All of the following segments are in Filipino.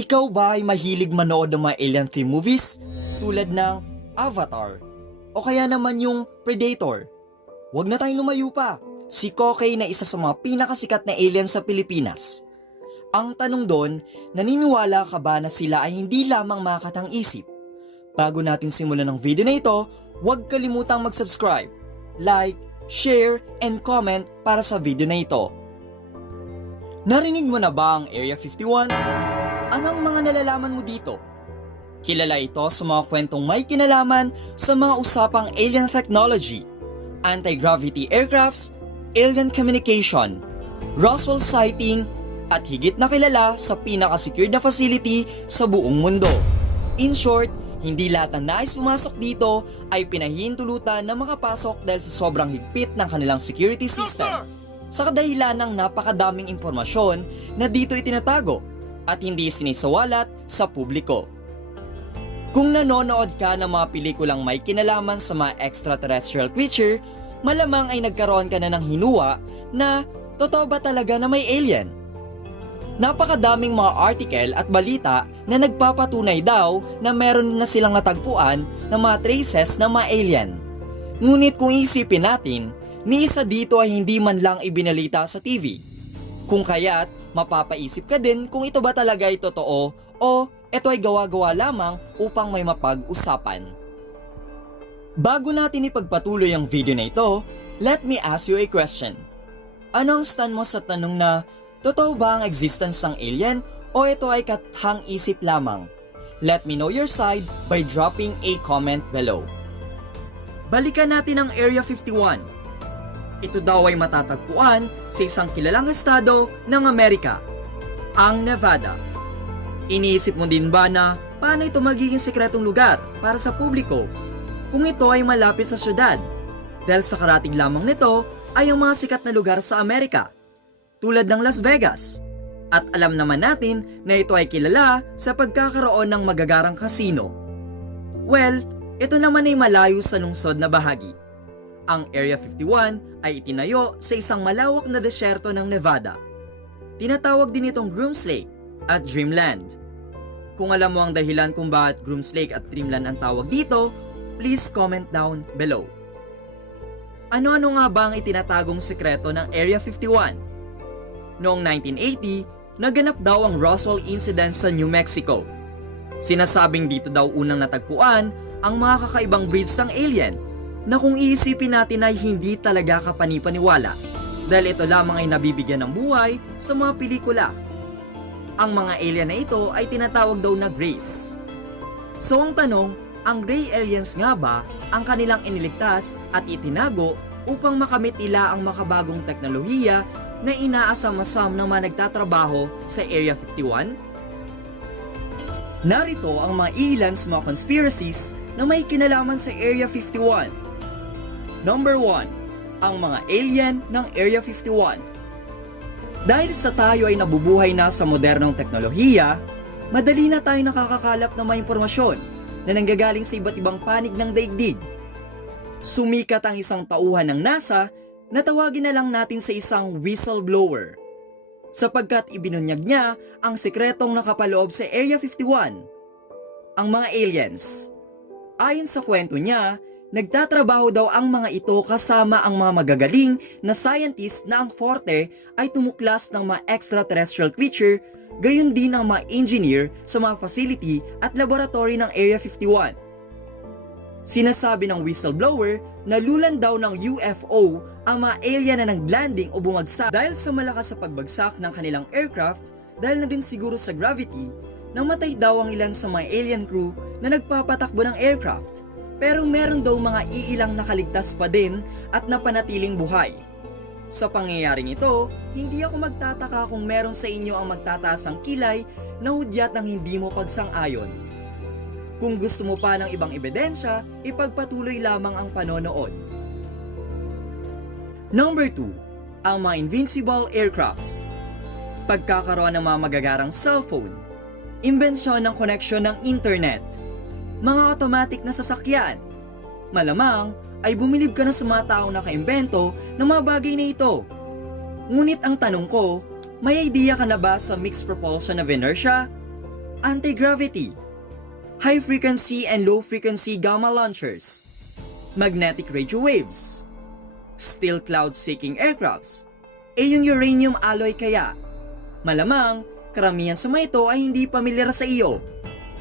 Ikaw ba ay mahilig manood ng mga alien theme movies? Tulad ng Avatar? O kaya naman yung Predator? Huwag na tayong lumayo pa. Si Kokey na isa sa mga pinakasikat na alien sa Pilipinas. Ang tanong doon, naniniwala ka ba na sila ay hindi lamang makakatang isip? Bago natin simulan ng video na ito, huwag kalimutang mag-subscribe, like, share, and comment para sa video na ito. Narinig mo na ba ang Area 51? Anong mga nalalaman mo dito? Kilala ito sa mga kwentong may kinalaman sa mga usapang alien technology, anti-gravity aircrafts, alien communication, Roswell sighting, at higit na kilala sa pinaka-secured na facility sa buong mundo. In short, hindi lahat ng nais pumasok dito ay pinahihintulutan na makapasok dahil sa sobrang higpit ng kanilang security system. Sa kadahilan ng napakadaming impormasyon na dito itinatago at hindi sinisawalat sa publiko. Kung nanonood ka ng mga pelikulang may kinalaman sa mga extraterrestrial creature, malamang ay nagkaroon ka na ng hinuwa na totoo ba talaga na may alien? Napakadaming mga article at balita na nagpapatunay daw na meron na silang natagpuan ng mga traces ng mga alien. Ngunit kung isipin natin, ni isa dito ay hindi man lang ibinalita sa TV. Kung kaya't, mapapaisip ka din kung ito ba talaga ay totoo o ito ay gawa-gawa lamang upang may mapag-usapan. Bago natin ipagpatuloy ang video na ito, let me ask you a question. Anong stand mo sa tanong na, totoo ba ang existence ng alien o ito ay kathang isip lamang? Let me know your side by dropping a comment below. Balikan natin ang Area 51. Ito daw ay matatagpuan sa isang kilalang estado ng Amerika, ang Nevada. Iniisip mo din ba na paano ito magiging sekretong lugar para sa publiko kung ito ay malapit sa syudad? Dahil sa karating lamang nito ay ang mga sikat na lugar sa Amerika, tulad ng Las Vegas. At alam naman natin na ito ay kilala sa pagkakaroon ng magagarang kasino. Well, ito naman ay malayo sa lungsod na bahagi. Ang Area 51 ay itinayo sa isang malawak na desyerto ng Nevada. Tinatawag din itong Grooms Lake at Dreamland. Kung alam mo ang dahilan kung bakit Grooms Lake at Dreamland ang tawag dito, please comment down below. Ano-ano nga ba ang itinatagong sekreto ng Area 51? Noong 1980, naganap daw ang Roswell incident sa New Mexico. Sinasabing dito daw unang natagpuan ang mga kakaibang breeds ng alien na kung iisipin natin ay hindi talaga kapanipaniwala dahil ito lamang ay nabibigyan ng buhay sa mga pelikula. Ang mga alien na ito ay tinatawag daw na Greys. So ang tanong, ang Grey Aliens nga ba ang kanilang iniligtas at itinago upang makamit nila ang makabagong teknolohiya na inaasam-asam ng mga nagtatrabaho sa Area 51? Narito ang mga ilan sa mga conspiracies na may kinalaman sa Area 51. Number 1. Ang mga alien ng Area 51. Dahil sa tayo ay nabubuhay na sa modernong teknolohiya, madali na tayo nakakakalap ng mga impormasyon na nanggagaling sa iba't ibang panig ng daigdig. Sumikat ang isang tauhan ng NASA na tawagin na lang natin sa isang whistleblower sapagkat ibinunyag niya ang sekretong nakapaloob sa Area 51. Ang mga aliens. Ayon sa kwento niya, nagtatrabaho daw ang mga ito kasama ang mga magagaling na scientist na ang forte ay tumuklas ng mga extraterrestrial creature gayon din ang mga engineer sa mga facility at laboratory ng Area 51. Sinasabi ng whistleblower na lulan daw ng UFO ang mga alien na naglanding o bumagsak dahil sa malakas sa pagbagsak ng kanilang aircraft dahil na din siguro sa gravity namatay daw ang ilan sa mga alien crew na nagpapatakbo ng aircraft. Pero meron daw mga iilang nakaligtas pa din at napanatiling buhay. Sa pangyayaring ito, hindi ako magtataka kung meron sa inyo ang magtataas ang kilay na hudyat ng hindi mo pagsang-ayon. Kung gusto mo pa ng ibang ebidensya, ipagpatuloy lamang ang panonood. Number 2. Ang mga invincible aircrafts. Pagkakaroon ng mga magagarang cellphone. Imbensyon ng koneksyon ng internet. Mga automatic na sasakyan. Malamang ay bumilib ka na sa mga taong nakaimbento ng mga bagay na ito. Ngunit ang tanong ko, may idea ka na ba sa mixed propulsion of inertia? anti-gravity, high-frequency and low-frequency gamma launchers, magnetic radio waves, steel cloud-seeking aircrafts, e yung uranium alloy kaya. Malamang, karamihan sa mga ito ay hindi pamilyar sa iyo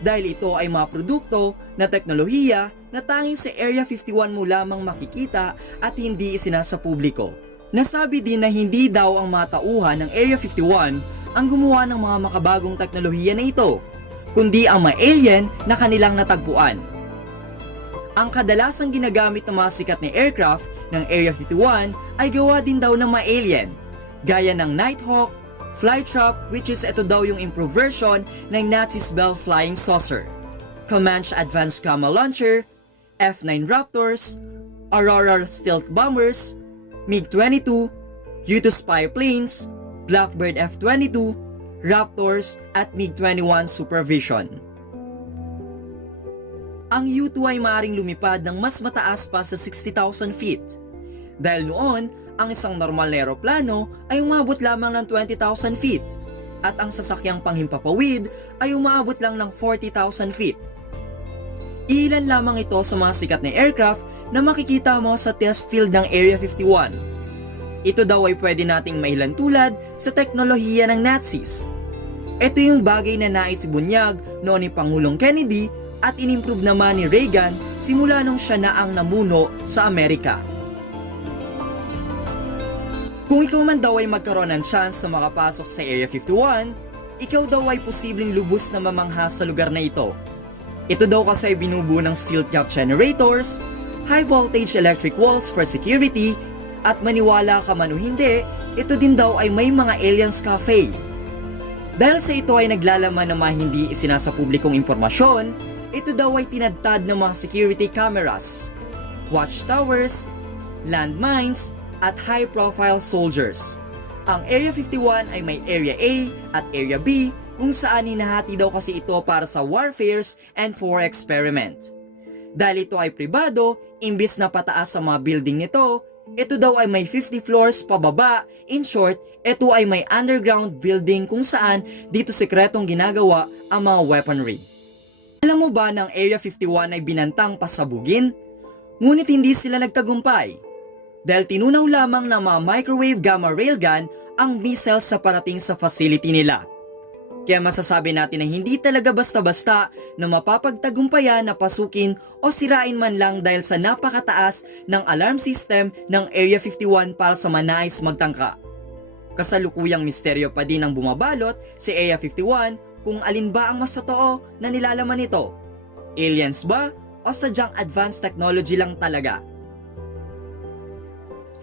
dahil ito ay mga produkto na teknolohiya na tanging sa Area 51 mo lamang makikita at hindi isinasa publiko. Nasabi din na hindi daw ang mga tauhan ng Area 51 ang gumawa ng mga makabagong teknolohiya na ito, kundi ang mga alien na kanilang natagpuan. Ang kadalasang ginagamit ng mga sikat na aircraft ng Area 51 ay gawa din daw ng mga alien, gaya ng Nighthawk, Flytrap which is ito daw yung improved version ng Nazis Bell Flying Saucer, Comanche Advanced Gamma Launcher, F-9 Raptors, Aurora Stealth Bombers, MiG-22, U-2 spy planes, Blackbird F-22, Raptors at MiG-21 Supervision. Ang U-2 ay maaaring lumipad ng mas mataas pa sa 60,000 feet. Dahil noon, ang isang normal na eroplano ay umabot lamang ng 20,000 feet at ang sasakyang panghimpapawid ay umaabot lang ng 40,000 feet. Ilan lamang ito sa mga sikat na aircraft na makikita mo sa test field ng Area 51. Ito daw ay pwede nating mailan tulad sa teknolohiya ng Nazis. Ito yung bagay na naisibunyag noon ni Pangulong Kennedy at inimprove naman ni Reagan simula nung siya na ang namuno sa Amerika. Kung ikaw man daw ay magkaroon ng chance na makapasok sa Area 51, ikaw daw ay posibleng lubos na mamangha sa lugar na ito. Ito daw kasi ay binubuo ng steel cap generators, high voltage electric walls for security, at maniwala ka man o hindi, ito din daw ay may mga aliens cafe. Dahil sa ito ay naglalaman ng mga hindi isinasa publikong impormasyon, ito daw ay tinadtad ng mga security cameras, watchtowers, landmines, at high-profile soldiers. Ang Area 51 ay may Area A at Area B kung saan hinahati daw kasi ito para sa warfares and for experiment. Dahil ito ay pribado, imbis na pataas sa mga building nito, ito daw ay may 50 floors pababa. In short, ito ay may underground building kung saan dito sekretong ginagawa ang mga weaponry. Alam mo ba ng Area 51 ay binantang pasabugin? Ngunit hindi sila nagtagumpay. Dahil tinunaw lamang ng mga microwave gamma railgun ang missiles sa parating sa facility nila. Kaya masasabi natin na hindi talaga basta-basta na mapapagtagumpayan na pasukin o sirain man lang dahil sa napakataas ng alarm system ng Area 51 para sa manais magtangka. Kasalukuyang misteryo pa din ang bumabalot sa Area 51 kung alin ba ang mas totoo na nilalaman nito. Aliens ba o sadyang advanced technology lang talaga?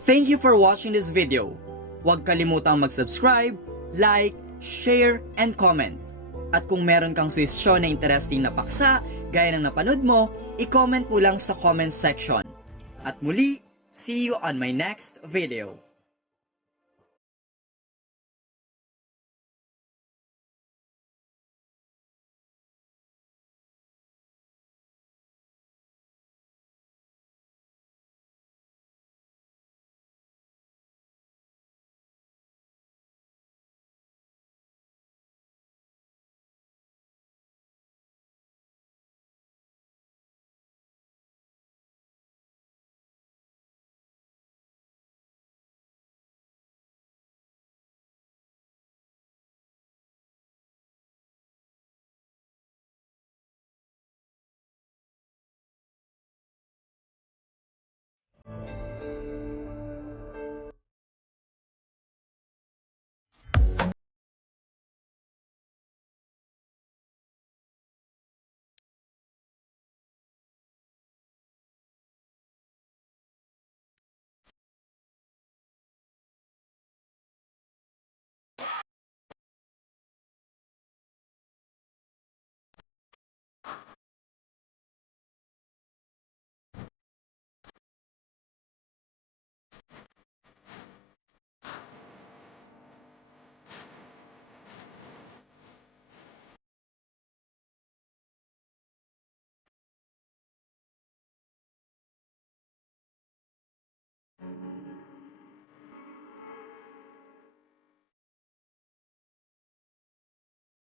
Thank you for watching this video. Huwag kalimutang mag-subscribe, like, share, and comment. At kung meron kang suwestyon na interesting na paksa, gaya ng napanood mo, i-comment mo lang sa comment section. At muli, see you on my next video.